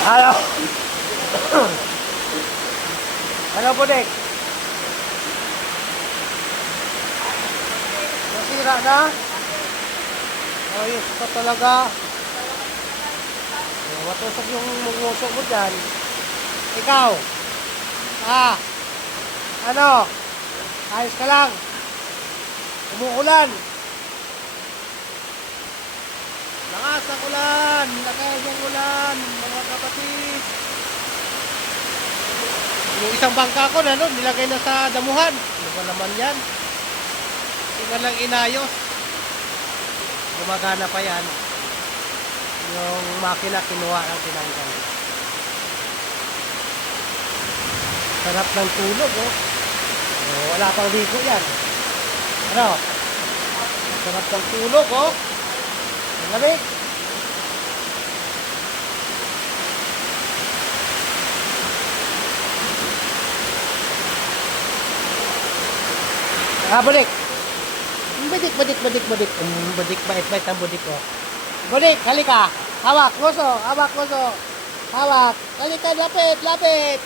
Ano? Ano po, Dek? Nasira na? Ayos pa talaga. Matusok yung mungusok mo dyan. Ikaw? Ano? Ayos ka lang? Umuulan? Lakas ang ulan! Lakas ang ulan, mga kapatid! Yung isang bangka ko na nun, nilagay na sa damuhan. Ano ba naman yan? Hindi man lang inayos. Gumagana pa yan. Yung makina kinuha ang tinanggal. Sarap ng tulog, oh. Wala pang ligo yan. Ano? Sarap ng tulog, oh. Ang lamig. Budik. Badik. Badik, bait ang budik ko. Budik, halika. Hawak, ngoso. Hawak. Halika, lapit.